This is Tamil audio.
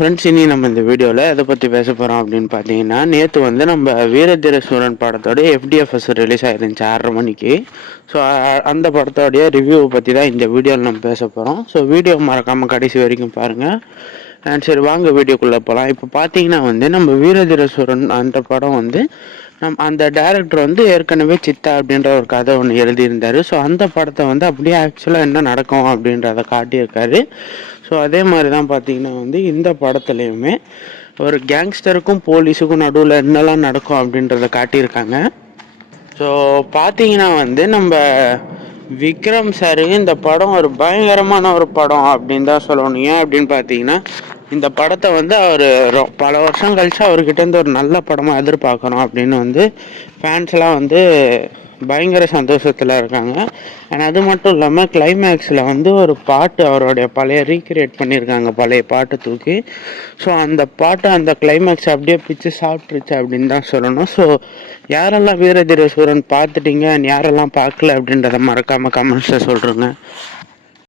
ஃப்ரெண்ட்ஸ், இனி நம்ம இந்த வீடியோவில் எதை பற்றி பேச போகிறோம் அப்படின்னு பார்த்தீங்கன்னா, நேற்று வந்து நம்ம வீரதீர சூரன் படத்தோடைய FDFS ரிலீஸ் ஆகிருந்துச்சு 6:30 மணிக்கு. ஸோ அந்த படத்தோடைய ரிவ்யூவை பற்றி தான் இந்த வீடியோவில் நம்ம பேச போகிறோம். ஸோ வீடியோ மறக்காமல் கடைசி வரைக்கும் பாருங்கள். சரி, வாங்க வீடியோக்குள்ளே போகலாம். இப்போ பார்த்தீங்கன்னா வந்து நம்ம வீரதீர சூரன் அந்த படம் வந்து அந்த டைரக்டர் வந்து ஏற்கனவே சித்தா அப்படின்ற ஒரு கதை ஒன்று எழுதியிருந்தார். ஸோ அந்த படத்தை வந்து அப்படியே ஆக்சுவலாக என்ன நடக்கும் அப்படின்றத காட்டியிருக்காரு. ஸோ அதே மாதிரி தான் பார்த்தீங்கன்னா வந்து இந்த படத்துலையுமே ஒரு கேங்ஸ்டருக்கும் போலீஸுக்கும் நடுவில் என்னெல்லாம் நடக்கும் அப்படின்றத காட்டியிருக்காங்க. ஸோ பார்த்தீங்கன்னா வந்து நம்ம விக்ரம் சார் இந்த படம் ஒரு பயங்கரமான ஒரு படம் அப்படின்னு தான் சொல்லணும். ஏன் அப்படின்னு பார்த்தீங்கன்னா, இந்த படத்தை வந்து அவர் பல வருஷம் கழிச்சு அவர்கிட்டேருந்து ஒரு நல்ல படமாக எதிர்பார்க்கணும் அப்படின்னு வந்து ஃபேன்ஸ்லாம் வந்து பயங்கர சந்தோஷத்தில் இருக்காங்க. அண்ட் அது மட்டும் இல்லாமல் கிளைமேக்ஸில் வந்து ஒரு பாட்டு அவருடைய பழைய ரீக்ரியேட் பண்ணியிருக்காங்க, பழைய பாட்டு தூக்கி. ஸோ அந்த பாட்டு அந்த கிளைமேக்ஸ் அப்படியே பிச்சு சாப்பிட்ருச்சு அப்படின்னு தான் சொல்லணும். ஸோ யாரெல்லாம் வீரதீர சூரன் பார்த்துட்டீங்க, யாரெல்லாம் பார்க்கல அப்படின்றத மறக்காமல் கமெண்ட்ஸில் சொல்கிறேங்க.